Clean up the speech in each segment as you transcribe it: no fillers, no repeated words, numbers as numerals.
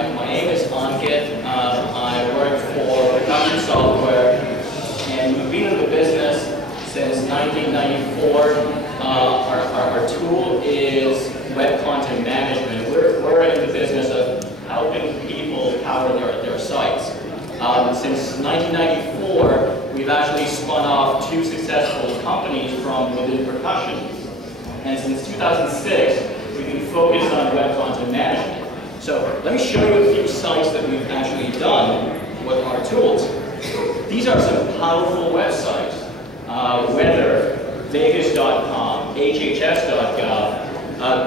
My name is Ankit. I work for Percussion software, and we've been in the business since 1994. Our tool is web content management. We're in the business of helping people power their sites. Since 1994, we've actually spun off 2 successful companies from within Percussion. And since 2006, we've been focused on web content management. So let me show you a few sites that we've actually done with our tools. These are some powerful websites. Weather, Vegas.com, HHS.gov.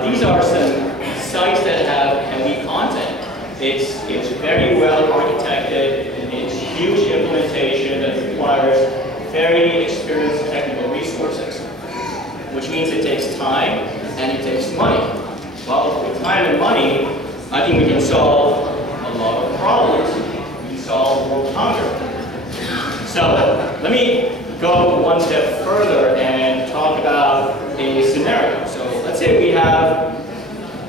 These are some sites that have heavy content. It's very well architected. It's huge implementation that requires very experienced technical resources, which means it takes time and it takes money. Well, with time and money, I think we can solve a lot of problems. We can solve world hunger. So let me go one step further and talk about a scenario. So let's say we have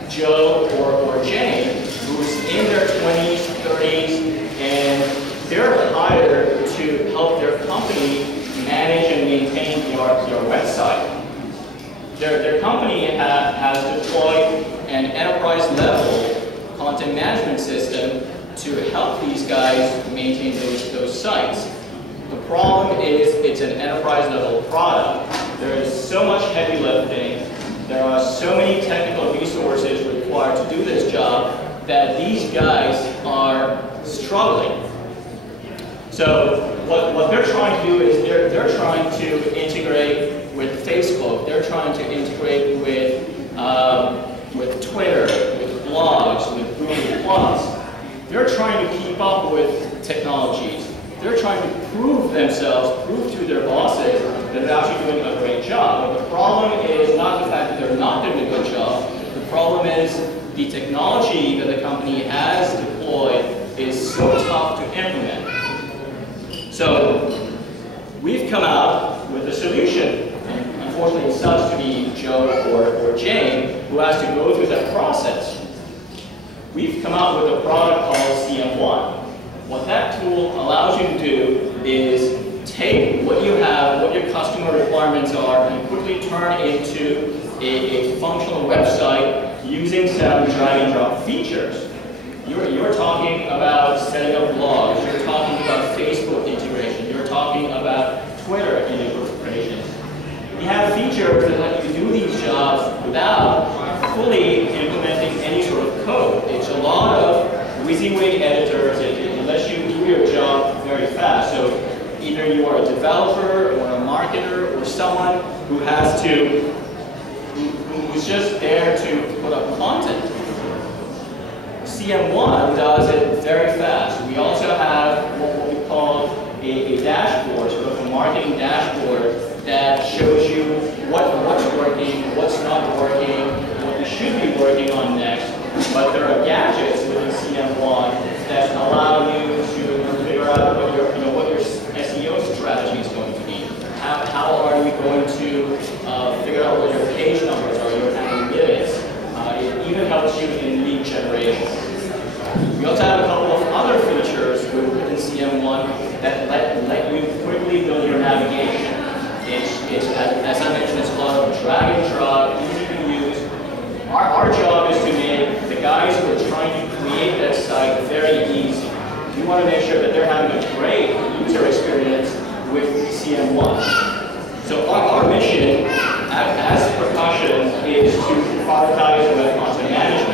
Joe or Jane, who's in their 20s, 30s, and they're hired to help their company manage and maintain your website. Their company has deployed an enterprise-level content management system to help these guys maintain those sites. The problem is it's an enterprise-level product. There is so much heavy lifting. There are so many technical resources required to do this job that these guys are struggling. So what they're trying to do is they're trying to integrate with Facebook. They're trying to integrate with Twitter, with blogs, with Google+. They're trying to keep up with technologies. They're trying to prove themselves, prove to their bosses that they're actually doing a great job. But the problem is not the fact that they're not doing a good job. The problem is the technology that the company has deployed is so tough to implement. So we've come out with a solution. And unfortunately, it sucks to be Joe or Jane who has to go through that process. We've come out with a product called CM1. What that tool allows you to do is take what you have, what your customer requirements are, and quickly turn into a functional website using some drag and drop features. You're talking about setting up blogs, you're talking about Facebook integration, you're talking about Twitter integration. You have features that let you do these jobs without fully implementing any sort of code. It's a lot of WYSIWYG editors. It lets you do your job very fast. So either you are a developer or a marketer or someone who has to, who's just there to put up content. CM1 does it very fast. We also have what we call a dashboard, sort of a marketing dashboard that shows you what's working, what's not working, what you should be working on next. But there are gadgets within CM1 that allow you to figure out what your SEO strategy is going to be. How are you going to figure out what your page numbers are, your analytics. It even helps you in lead generation. We also have a couple of other features within CM1 that let you quickly build your navigation. As I mentioned, it's a lot of drag and drop, easy to use. Our job is to make the guys who are trying to create that site very easy. We want to make sure that they're having a great user experience with CM1. So our mission as Percussion is to productize web content management.